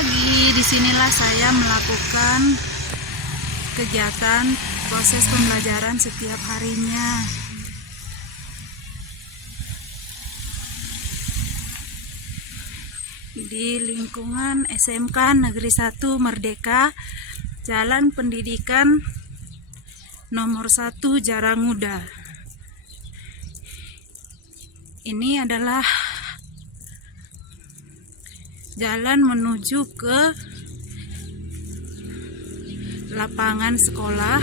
pagi, disinilah saya melakukan kegiatan proses pembelajaran setiap harinya. Di lingkungan SMK Negeri 1 Merdeka, Jalan Pendidikan nomor 1 Jarangmuda. Ini adalah jalan menuju ke lapangan sekolah.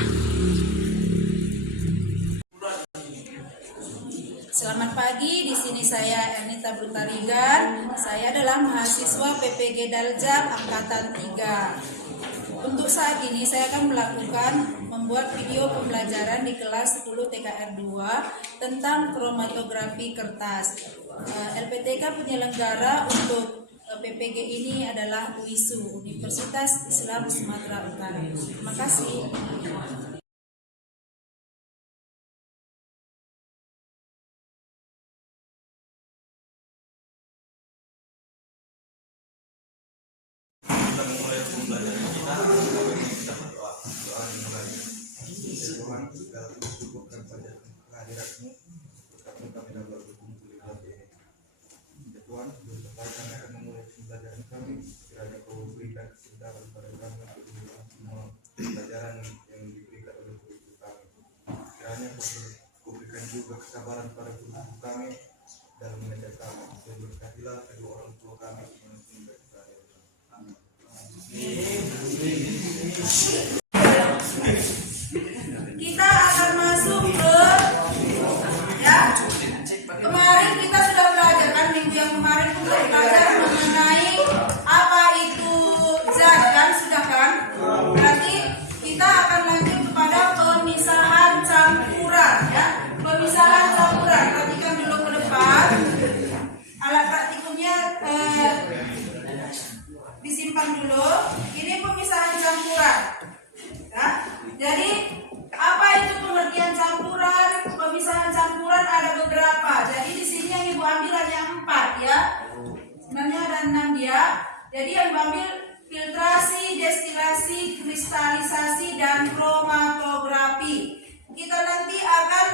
Selamat pagi, di sini saya Ernita Brutarigan. Saya adalah mahasiswa PPG Daljak Angkatan 3. Untuk saat ini saya akan membuat video pembelajaran di kelas 10 TKR 2 tentang kromatografi kertas. LPTK penyelenggara untuk PPG ini adalah UISU, Universitas Islam Sumatera Utara. Terima kasih. Tuhan, berdoa kami akan memulai pembelajaran kami. Kiranya Kau berikan kesudahan pada kami untuk melakukan semua pembelajaran yang diberikan oleh guru kami. Kiranya Kau berikan juga kesabaran pada guru kami dalam mengajar kami. Dan berkatilah kedua orang tua kami yang meninggal kita. Amin. Kita akan masuk ke kemarin kita sudah belajar kan, minggu yang kemarin kita belajar mengenai apa itu zat kan, sudah kan? Berarti kita akan lanjut kepada pemisahan campuran ya. Pemisahan campuran, perhatikan dulu ke depan. Alat praktikumnya disimpan dulu. Ini pemisahan campuran. Ya. Jadi apa itu pengertian campuran? Pemisahan campuran ada beberapa. Jadi di sini yang ibu ambil hanya 4 ya. Sebenarnya ada 6 ya. Jadi yang ibu ambil filtrasi, destilasi, kristalisasi, dan kromatografi. Kita nanti akan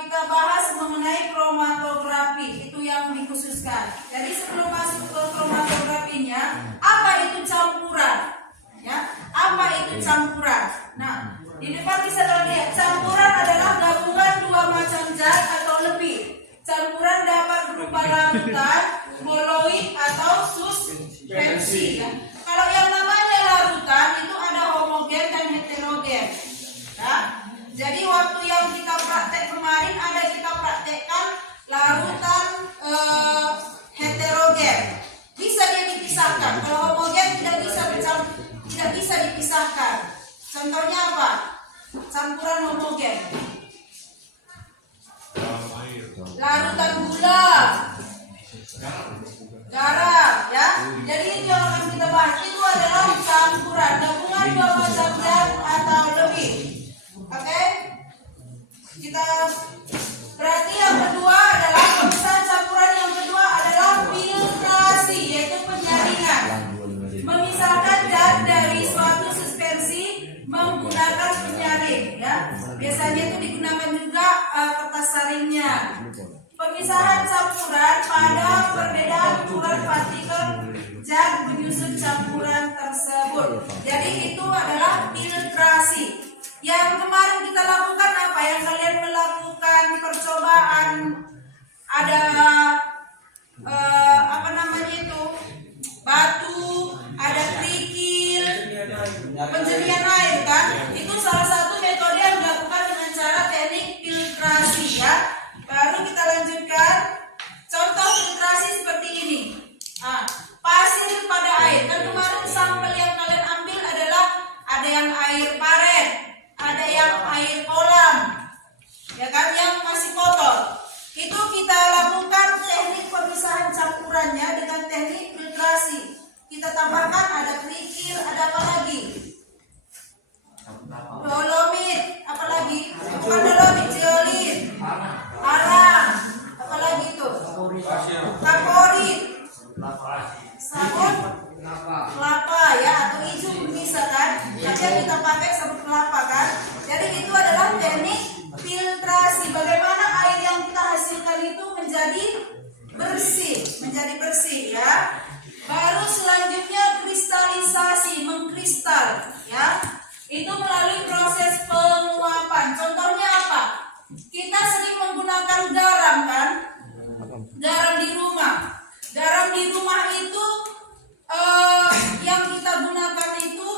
kita bahas mengenai kromatografi, itu yang dikhususkan. Jadi sebelum masuk ke kromatografinya, apa itu campuran? Ya, apa itu campuran? Nah, di depan bisa lihat campuran adalah gabungan 2 macam zat atau lebih. Campuran dapat berupa larutan, koloid atau suspensi. Ya. Kalau yang namanya larutan itu ada homogen dan heterogen. Ya. Jadi waktu yang kita praktek kemarin ada kita praktekkan larutan heterogen. Bisa dia dipisahkan. Kalau homogen tidak bisa dipisahkan. Contohnya apa? Campuran homogen. Larutan gula, garam, ya. Jadi ini yang akan kita bahas. Itu adalah campuran gabungan 2 macam zat atau lebih. Oke? Kita berarti yang kedua adalah pemisahan campuran, yang kedua adalah filtrasi, yaitu penyaringan. Memisahkan zat dari suatu suspensi menggunakan penyaring ya. Biasanya itu digunakan juga kertas saringnya. Pemisahan campuran pada perbedaan ukuran partikel zat menyusun campuran tersebut. Jadi itu adalah filtrasi. Yang kemarin kita lakukan apa? Yang kalian melakukan percobaan ada apa namanya itu? Batu, ada kerikil, penjernihan air kan? Itu salah satu metode yang dilakukan dengan cara teknik filtrasi ya. Baru kita lanjutkan contoh filtrasi seperti ini. Pasir pada air. Kan kemarin sampel yang kalian ambil adalah ada yang air paret, ada yang air kolam, ya kan, yang masih kotor. Itu kita lakukan teknik pemisahan campurannya dengan teknik filtrasi. Kita tambahkan ada kerikil, ada apa lagi? Dolomit, apa lagi? Bukan dolomit, zeolit, arang, apa lagi itu? Kaporit, sabun, menjadi bersih ya. Baru selanjutnya kristalisasi, mengkristal ya. Itu melalui proses penguapan. Contohnya apa? Kita sering menggunakan garam kan? Garam di rumah. Garam di rumah itu yang kita gunakan itu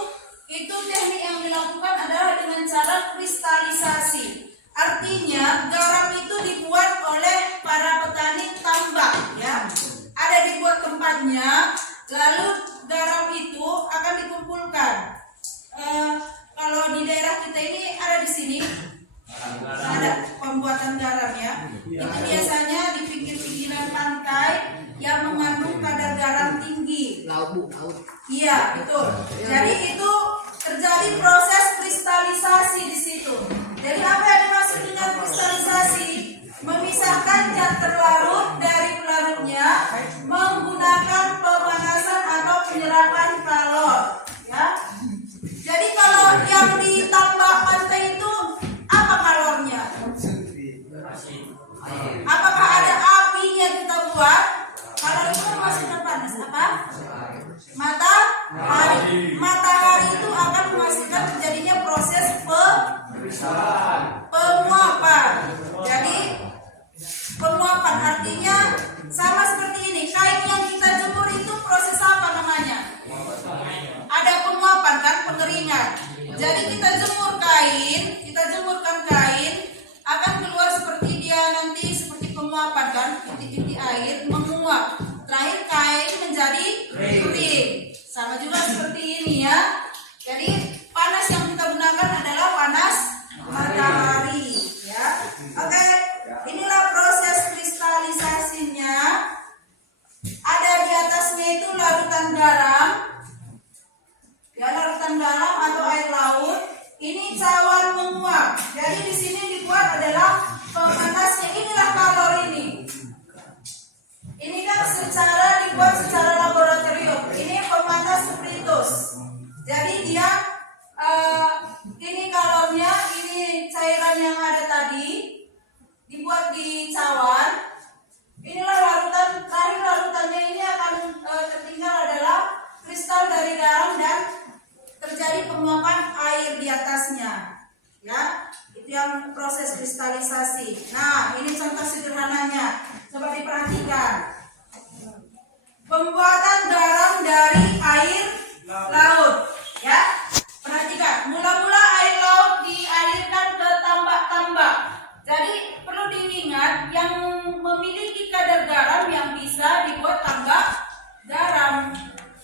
teknik yang dilakukan adalah dengan cara kristalisasi. Artinya garam itu dibuat oleh para petani tambak ya. Ada dibuat tempatnya, lalu garam itu akan dikumpulkan. Kalau di daerah kita ini ada di sini ada pembuatan garam ya. Itu biasanya di pinggir-pinggiran pantai yang mengandung kadar garam tinggi. Laut. Iya, betul. Jadi itu terjadi proses kristalisasi di situ. Jadi apa yang dimaksud dengan kristalisasi? Memisahkan zat terlarut dari pelarutnya menggunakan pemanasan atau penyerapan kalor. Ya. Jadi kalau yang di tambak pantai itu apa kalornya? Apakah ada apinya kita buat? Kalau itu menghasilkan panas apa? Matahari. Matahari itu akan menghasilkan terjadinya proses penguapan. Jadi penguapan artinya sama seperti ini. Kain yang kita jemur itu proses apa namanya? Ada penguapan kan, pengeringan. Jadi kita jemurkan kain akan keluar seperti dia nanti seperti penguapan kan, titik-titik air menguap. Terakhir kain menjadi kering. Sama juga seperti ini ya. Jadi panas yang kita gunakan adalah panas matahari ya. Oke, inilah proses kristalisasinya. Ada di atasnya itu larutan garam. Ya, larutan garam atau air laut. Ini cawan menguap. Jadi di sini dibuat adalah pemanasnya. Inilah kalor ini. Ini kan dibuat secara laboratorium. Ini pemanas spiritus. Jadi dia ini kalornya, ini cairan yang ada tadi dibuat di cawan. Inilah larutan. Terakhir larutannya ini akan tertinggal adalah kristal dari garam dan terjadi penguapan air di atasnya. Ya, itu yang proses kristalisasi. Nah, ini contoh sederhananya. Coba diperhatikan. Pembuatan garam dari air laut. Ya, perhatikan. Mula-mula air laut dialirkan ke tambak-tambak. Jadi perlu diingat yang memiliki kadar garam yang bisa dibuat tambak garam.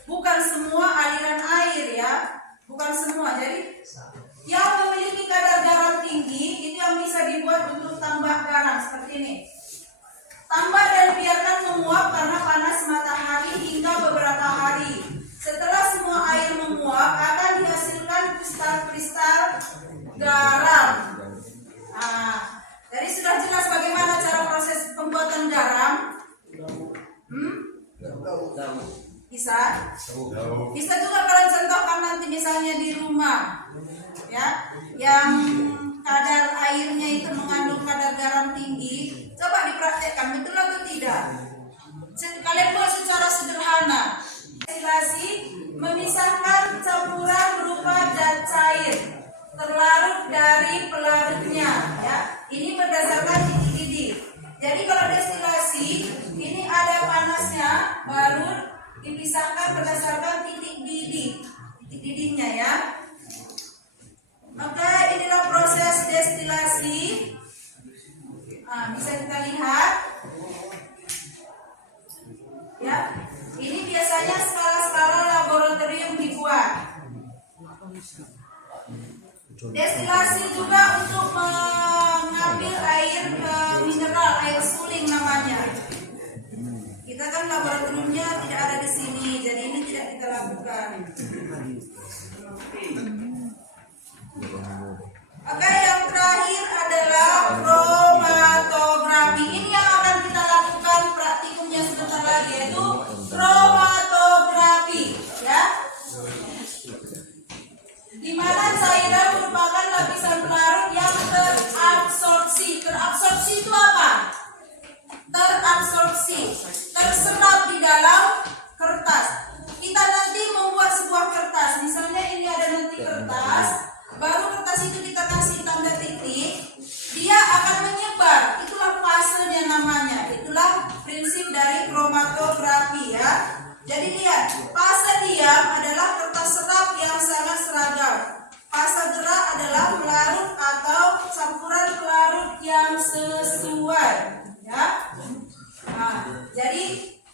Bukan semua aliran air ya. Bukan semua. Jadi yang memiliki kadar garam tinggi itu yang bisa dibuat untuk tambak garam seperti ini. Tambah dan biarkan menguap karena panas matahari hingga beberapa hari. Setelah semua air menguap akan dihasilkan kristal-kristal garam. Nah, jadi sudah jelas bagaimana cara proses pembuatan garam? Bisa juga kalian contohkan nanti misalnya di rumah, ya, yang kadar airnya itu mengandung kadar garam tinggi. Coba dipraktekkan betul atau tidak. Kalian buat secara sederhana. Destilasi memisahkan campuran berupa zat cair terlarut dari pelarutnya. Ya, ini berdasarkan titik didih. Jadi kalau destilasi ini ada panasnya, baru dipisahkan berdasarkan titik didih. Titik didihnya ya. Oke, inilah proses destilasi. Nah, bisa kita lihat. Ya, ini biasanya skala-skala laboratorium dibuat. Destilasi juga untuk mengambil air mineral, air suling namanya. Kita kan laboratoriumnya tidak ada di sini, jadi ini tidak kita lakukan. Oke, yang terakhir adalah kromatografi. Ini yang akan kita lakukan praktikumnya sebentar lagi, yaitu kromatografi, ya. Di mana cairan merupakan lapisan pelarut yang terabsorpsi. Terabsorpsi itu apa? Terabsorpsi ya. Nah, jadi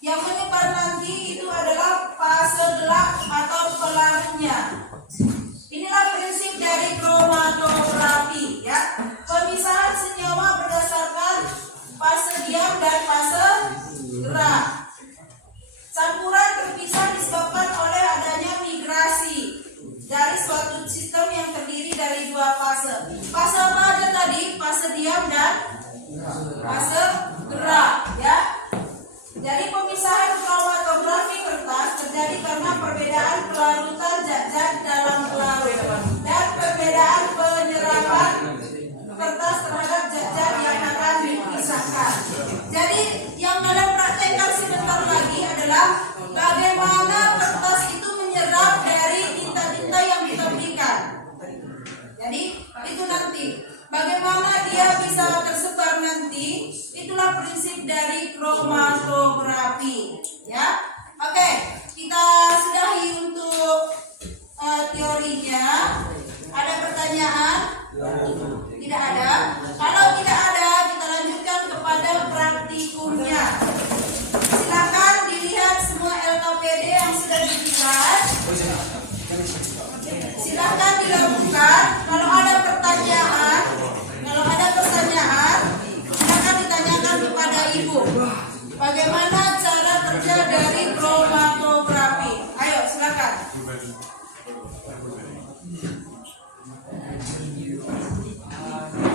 yang menyebar nanti itu adalah fase gelap atau pelarutnya. Inilah prinsip dari kromatografi, ya. Pemisahan senyawa berdasarkan fase diam dan fase gerak. Campuran terpisah disebabkan oleh adanya migrasi dari suatu sistem yang terdiri dari dua fase. Fase apa aja tadi? Fase diam dan fase gerak, ya. Jadi pemisahan kromatografi kertas terjadi karena perbedaan pelarutan zat-zat dalam pelarut dan perbedaan penyerapan kertas terhadap zat-zat yang akan dipisahkan. Jadi yang kalian praktekkan sebentar lagi adalah bagaimana kertas itu menyerap dari tinta-tinta yang kita berikan. Jadi itu nanti bagaimana dia bisa tersebar nanti, itulah prinsip dari kromatografi, ya. Oke, kita sudahi untuk teorinya. Ada pertanyaan? Tidak ada. Kalau tidak ada, kita lanjutkan kepada praktikumnya. Silakan dilihat semua LKPD yang sudah dibuat. Silakan dilakukan. Kalau ada pertanyaan, silakan ditanyakan kepada ibu. Bagaimana cara kerja dari kromatografi? Ayo, silakan.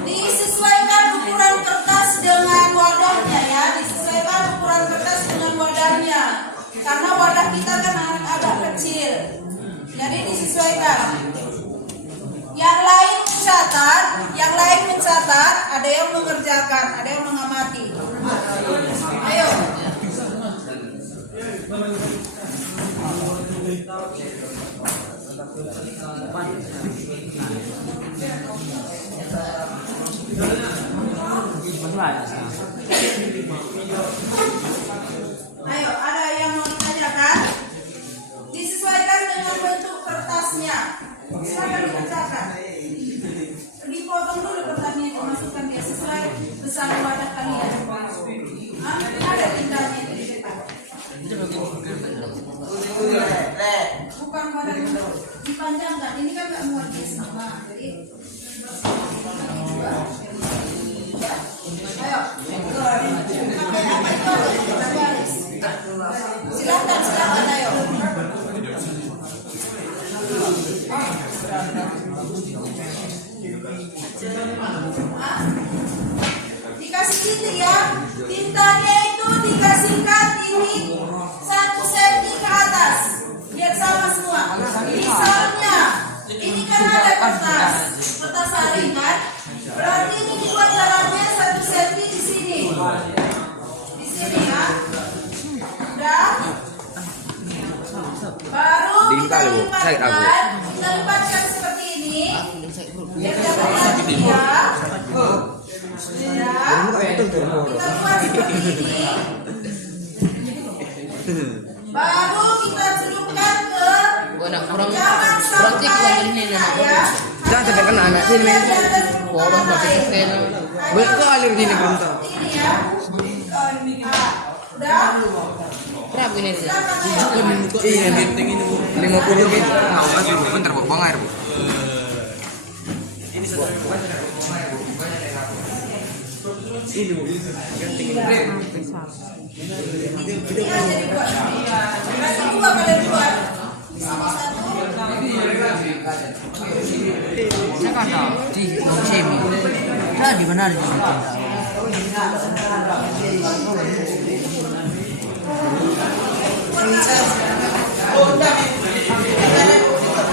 Disesuaikan ukuran kertas dengan wadahnya, ya. Disesuaikan ukuran kertas dengan wadahnya. Karena wadah kita kan agak kecil. Jadi disesuaikan. Yang lain mencatat, ada yang mengerjakan, ada yang mengamati. Ayo. Ayo, ada yang mau ditanyakan? Disesuaikan dengan bentuk kertasnya. Silakan dikerjakan. Dipotong dulu kertasnya, dimasukkan dia sesuai besar wadah kalian. Ada tindanya di depan. Bukan wadah dipanjangkan. Ini kan nggak muat dia sama. Jadi ayo. Silakan ayo. Dikasih tinta, ya. Tintanya itu dikasihkan ini 1 cm ke atas biar sama semua. Misalnya ini kan ada kertas saring kan, berarti ini dibuat jaraknya 1 cm di sini, ya. Udah. Baru kita lipatkan seperti ini. Biar dapat dia. Kita buat seperti ini. Baru kita celupkan ke. Jangan sampai ya. Jangan sampai kena anak sini. Bodoh masih kecil. Betul alir sini bentar. Ini ya. Udah. Berapa ini? Iya, bintang ini Bu. 50 gitu. Nah, kasih Bu, bentar Bu, buang air Bu. Ini Bu. Ini Bu. Ganting ini. Ini aja dibuat. Kasih 2 kali buat. Saya kan tahu di semi. Nah, di mana di sini?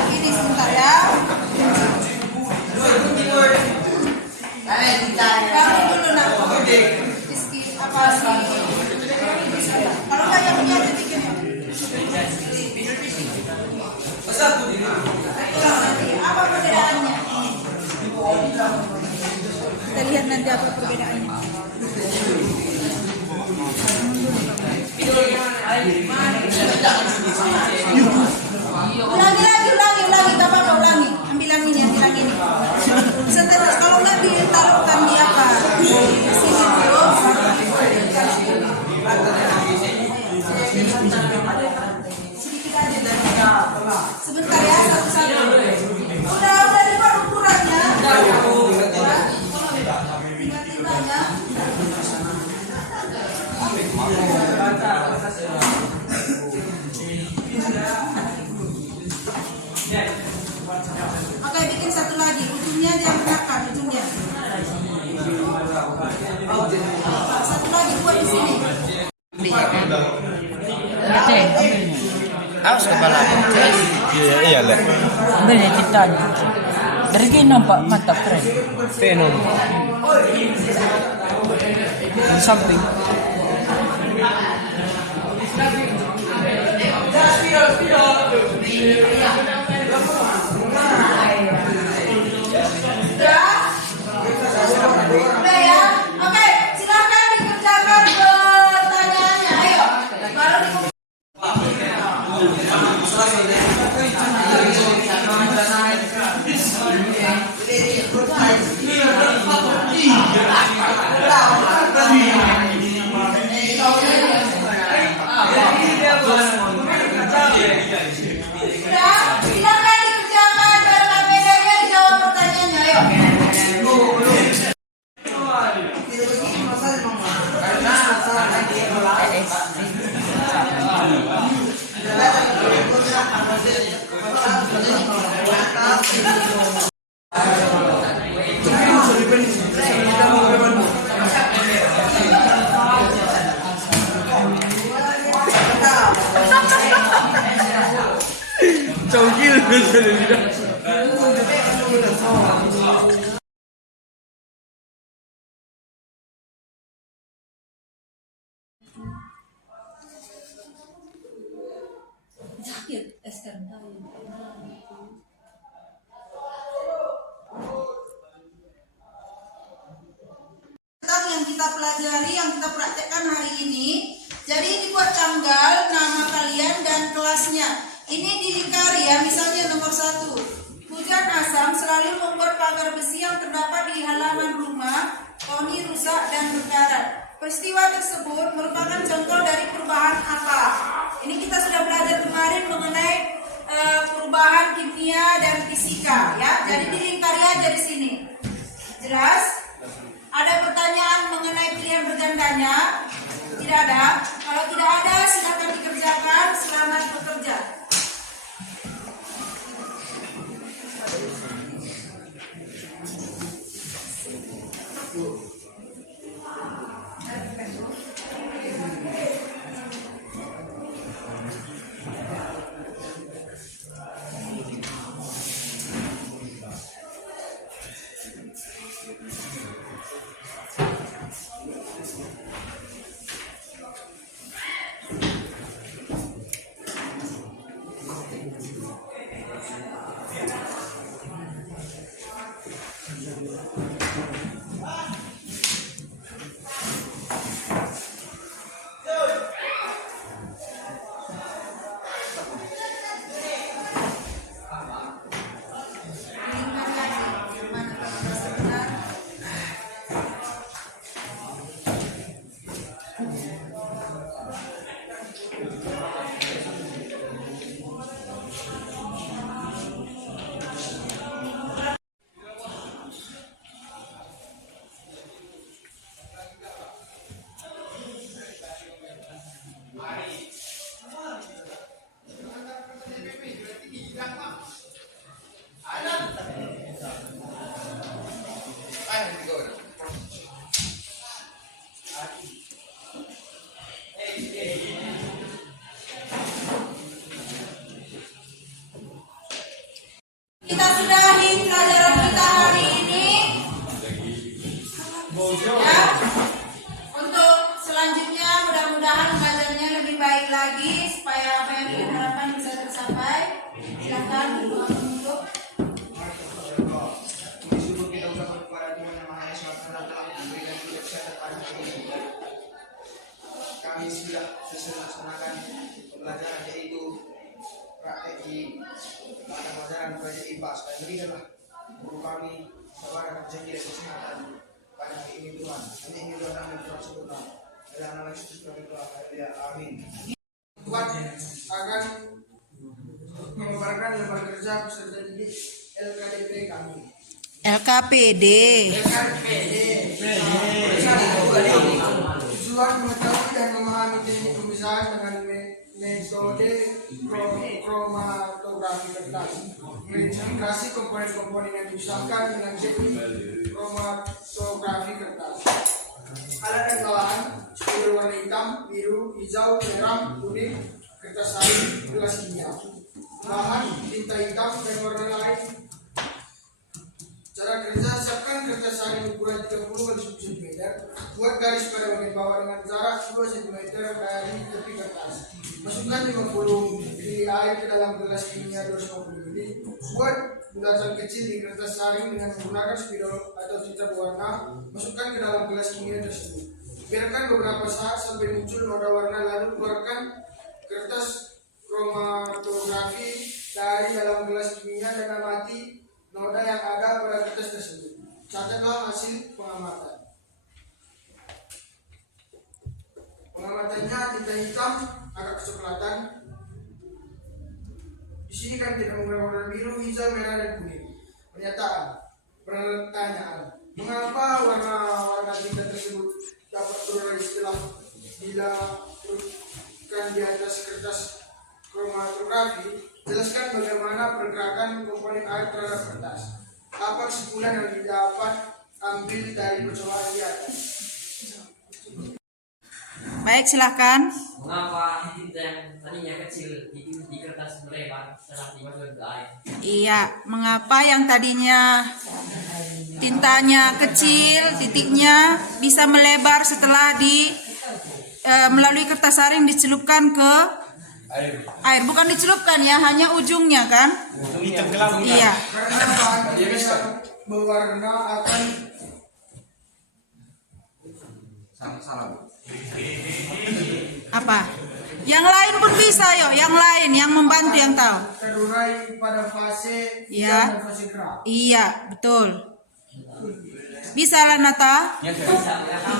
Ini sebentar ya. Kami dulu nak. Apa sih? Kalau nggak yang punya titiknya. Apa perbedaannya? Kita lihat nanti apa perbedaannya. Ulangi, tak apa, ulangi. Ambil yang ini. Setelah kalau nggak ditaruhkan di apa? Di sini dulu. Oke, bikin satu lagi. Ujungnya jangan tekan ujungnya. Satu lagi buat di sini. Cek, harus kepala. Iya lah. Ambilnya kita. Dari sini nampak mantap keren. Venom. Di samping. Udah ya. Oke, silakan dikerjakan pertanyaannya. Ayo. Baru di Sudah, silakan dikerjakan karena bedanya dijawab pertanyaannya. Ayo. Yang kita pelajari, yang kita praktekkan hari ini. Jadi dibuat tanggal, nama kalian dan kelasnya. Ini dilingkari ya, misalnya nomor 1. Hujan asam selalu membuat pagar besi yang terdapat di halaman rumah Tony rusak dan berkarat. Peristiwa tersebut merupakan contoh dari perubahan apa? Ini kita sudah belajar kemarin mengenai perubahan kimia dan fisika ya. Jadi dilingkari aja di sini. Jelas? Ada pertanyaan mengenai pilihan bergandanya? Tidak ada. Kalau tidak ada, silakan dikerjakan. Selamat bekerja. Kita sudahi pelajaran kita hari ini. Ya. Untuk selanjutnya mudah-mudahan belajarnya lebih baik lagi supaya apa yang kita harapkan bisa tercapai. Silakan untuk Bersyukur kita ucapkan kepada Tuhan Yang Maha Esa karena telah memberikan kita kesehatan pada hari ini. Kami sudah selesai melaksanakan pembelajaran yaitu praktek di mata pelajaran belajar IPA. Sekali berikanlah guru kami kepada janji dan kesehatan pada hari ini Tuhan. Hanya ingin Tuhan kami bersyukur dalam nama Yesus kami berdoa. Amin. Tuhan akan mengubarkan lembar kerja peserta didik LKDP kami. LKPD. Tujuan mengetahui dan memahami teknik pemisahan dengan metode kromatografi kertas. Mengidentifikasi komponen-komponen yang dipisahkan dengan teknik kromatografi kertas. Alat dan bahan: spidol warna hitam, biru, hijau, merah, kuning, kertas saring, gelas kimia. Bahan: tinta hitam dan warna lain. Cara kerja: siapkan kertas saring ukuran 30 x 10 cm. Buat garis pada bagian bawah dengan jarak 2 cm dari tepi kertas. Masukkan 50 ml air ke dalam gelas kimia 250 ml. Buat bulatan kecil di kertas saring dengan menggunakan spidol atau tinta berwarna. Masukkan ke dalam gelas kimia tersebut. Biarkan beberapa saat sampai muncul noda warna, lalu keluarkan kertas kromatografi dari dalam gelas kimia dan amati noda yang ada pada kertas tersebut. Catatlah hasil pengamatan. Pengamatannya: tinta hitam agak kecoklatan. Di sini kan tidak menggunakan warna biru, hijau, merah, dan kuning. Pernyataan. Pertanyaan: mengapa warna tinta tersebut dapat berubah setelah dilakukan di atas kertas kromatografi? Jelaskan bagaimana pergerakan komponen air terhadap kertas. Apa kesimpulan yang didapat ambil dari percobaan di atas? Baik, silahkan. Mengapa tinta yang tadinya kecil di kertas melebar setelah dimasukkan ke air? Iya, mengapa yang tadinya tintanya kecil, titiknya bisa melebar setelah melalui kertas saring dicelupkan ke air. Bukan dicelupkan ya, hanya ujungnya kan? Iya. Karena bahan kimia yang berwarna akan Apa? Yang lain pun bisa yo, yang lain yang membantu yang tahu. terurai pada fase Iya. diam dan fase gerak. Iya, betul. Bisa lah Nata?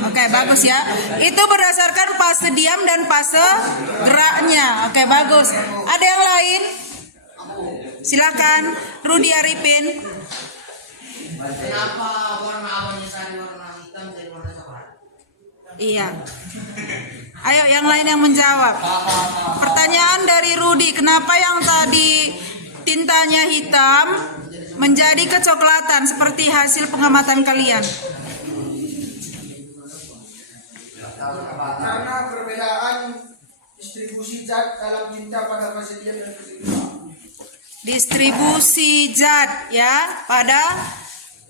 Oke, bagus ya. Itu berdasarkan fase diam dan fase geraknya. Oke, bagus. Ada yang lain? Silakan, Rudi Arifin. Kenapa warna awalnya tadi warna hitam jadi warna coklat? Iya. Ayo yang lain yang menjawab. Pertanyaan dari Rudi, kenapa yang tadi tintanya hitam menjadi kecoklatan seperti hasil pengamatan kalian? Karena perbedaan distribusi zat dalam tinta pada fase diam dan fase gerak. Distribusi zat ya pada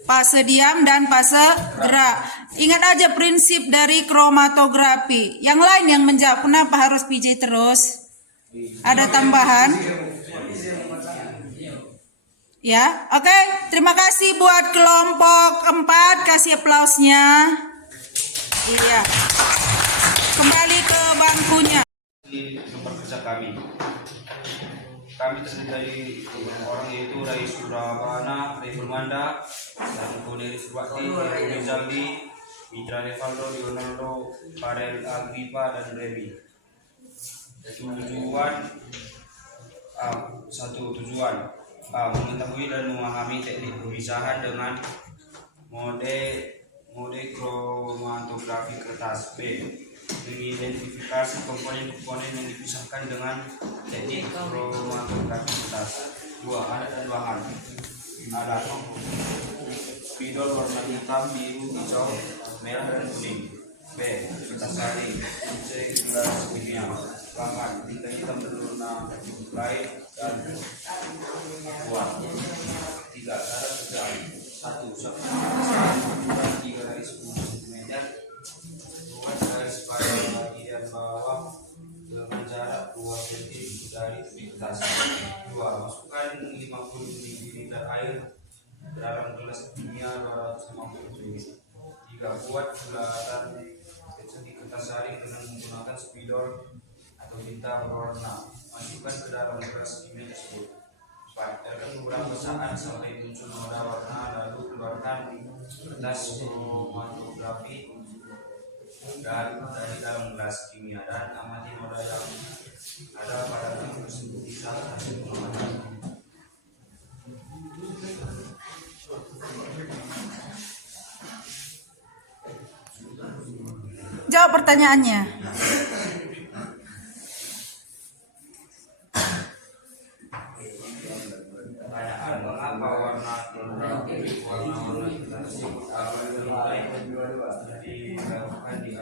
fase diam dan fase gerak. Ingat aja prinsip dari kromatografi. Yang lain yang menjawab, kenapa harus PJ terus? Ada tambahan? Ya, oke. Terima kasih buat kelompok 4. Kasih aplausnya. Iya. Kembali ke bangkunya. Di tempat kerja kami terdiri dari orang, yaitu Rai Surabana, Rai Firmanda, dan Koneri Suwati, Rai Jambi, Mitra Revaldo, Leonardo, Farel Agripa, dan Remy. Tujuan mengetahui dan memahami teknik pemisahan dengan mode kromatografi kertas. B. Mengidentifikasi komponen-komponen yang dipisahkan dengan teknik kromatografi kertas. 2. Alat dan bahan. Alat: spidol warna hitam, biru, hijau, merah, dan kuning. B. Kertas saring. C. Gelas kimia. Bahan: tinta hitam berwarna lain dan kuat. 3. Cara kerja: 1. Sapu kertas saring ukuran 3 x 10 cm. Buat garis pada bagian bawah dengan jarak 2 cm dari tepi kertas. 2. Masukkan 50 ml air ke dalam gelas kimia 250 ml. 3. Buat bulatan kecil di kertas saring dengan menggunakan spidol atau tinta berwarna. Masukkan ke dalam gelas kimia tersebut. 4. Biarkan beberapa saat sampai muncul noda warna, lalu keluarkan kertas kromatografi dari dalam gelas kimia dan amati noda yang ada pada kertas tersebut. Bisa hasil pengamatan. Jawab pertanyaannya.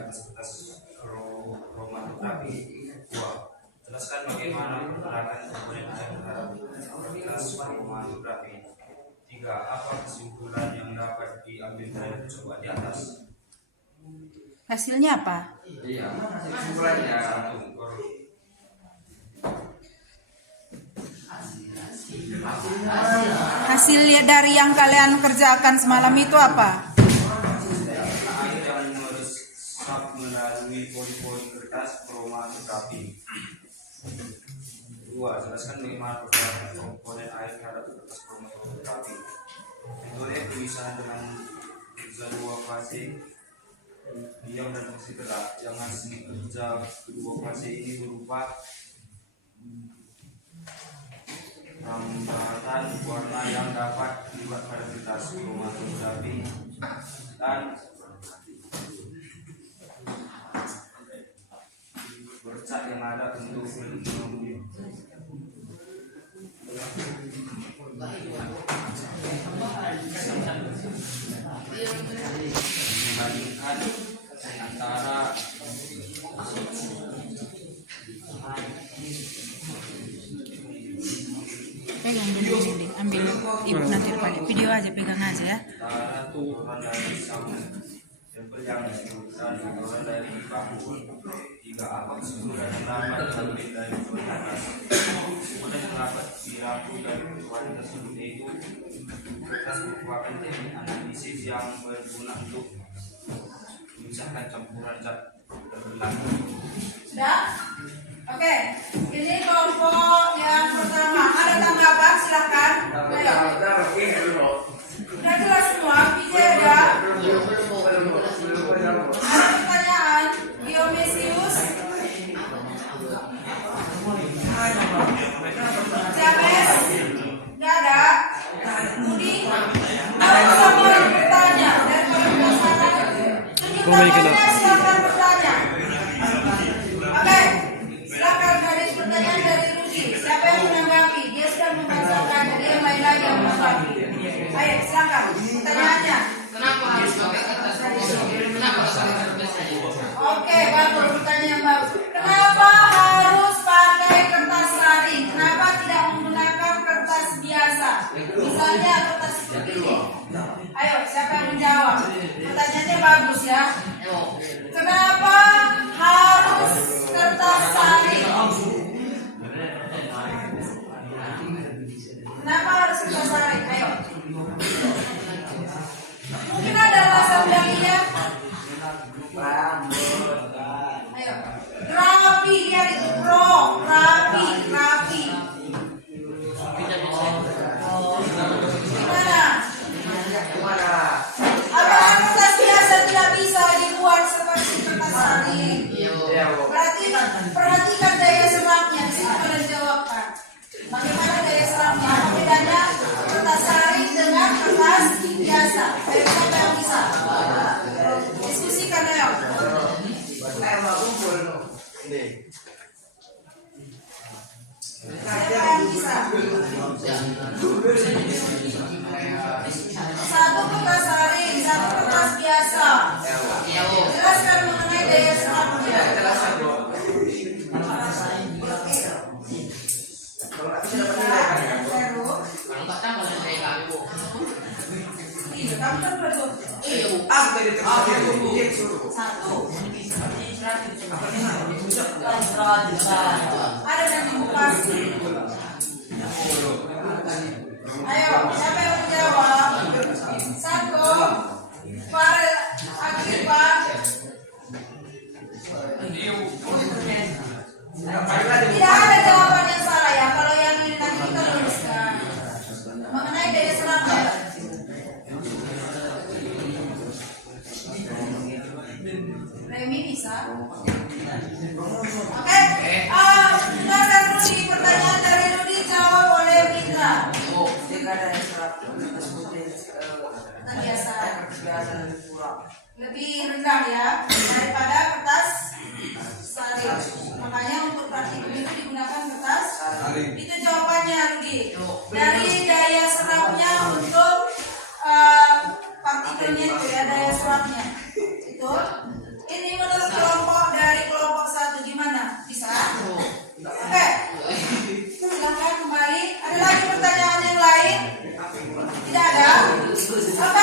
atas kertas kromatografi. 2. Jelaskan bagaimana penerapan komponen air terhadap kertas kromatografi. 3. Apa kesimpulan yang dapat diambil dari percobaan di atas? Hasilnya apa? Iya, kesimpulannya Hasil dari yang kalian kerjakan semalam itu apa? Air yang meresap melalui pori-pori kertas kromatografi. 2. Jelaskan bagaimana perbedaan komponen air terhadap kertas kromatografi. Metode pemisahan dengan dua fase diam dan fase gerak. Yang hasil kerja kedua fase ini berupa pembahasan warna yang dapat dibuat pada kertas kromatografi dan bercak yang ada untuk membandingkan antara Pegang dulu sini, ambil ibu nanti pakai video aja, pegang aja ya. antara turun dari sampel yang dan turun dari bahu. 3. Apa kesimpulan yang dapat diambil dari atas? Kemudian dapat dilakukan dari perbuatan tersebut, yaitu kertas merupakan teknik analisis yang berguna untuk memisahkan campuran zat terbelah. Sudah? Oke, ini kelompok yang pertama. Ada tanggapan? Silakan. Ayo. Sudah jelas semua? Video ada? Ada pertanyaan? Dionysius? Jabes? Nggak ada? Budi? Ada sama yang bertanya? Daripada penasaran, tunjukkan silakan bertanya. Oke, silakan gadis pertanyaan dari Rudi. Siapa yang menanggapi? Dia sudah membacakan, jadi yang lain lagi yang menanggapi. Ayo, silakan. Pertanyaannya. Kenapa harus pakai kertas? Kenapa harus pakai kertas? Oke, bagus. Pertanyaan yang bagus. Kenapa harus pakai kertas saring? Kenapa tidak menggunakan kertas biasa? Misalnya kertas seperti ini. Ayo, siapa yang menjawab? Pertanyaannya bagus ya. Kenapa harus kertas saring? Kenapa harus kertas saring? Ayo. Mungkin ada alasan lainnya. Ayo. Rapi, lihat itu bro. Rapi. Gimana? Apakah kertas biasa tidak bisa dibuat seperti kertas saring? Berarti perhatikan daya serapnya. Di situ boleh dijawabkan. Bagaimana daya serapnya? Apa bedanya kertas saring dengan kertas biasa? Ayo, siapa yang bisa? Diskusikan ayo. Siapa yang bisa? Satu kertas saring, satu kertas biasa. Jelaskan mengenai daya serapnya. Kamu kan berarti satu. Ada yang dibuka. Ayo, siapa yang menjawab? Satu. Farel Agripa. Tidak ada jawaban yang salah ya. Kalau yang ini nanti kita luruskan. Mengenai daya serapnya. Remi bisa. Oke. Kita akan Rudi. Pertanyaan dari Rudi jawab oleh Mitra. Biasa. Lebih rendah ya daripada kertas saring. Makanya untuk praktikum itu digunakan kertas. Itu jawabannya Rudi. Dari daya serapnya untuk partikelnya itu ya, daya serapnya itu. Ini menurut Tidak ada? Apa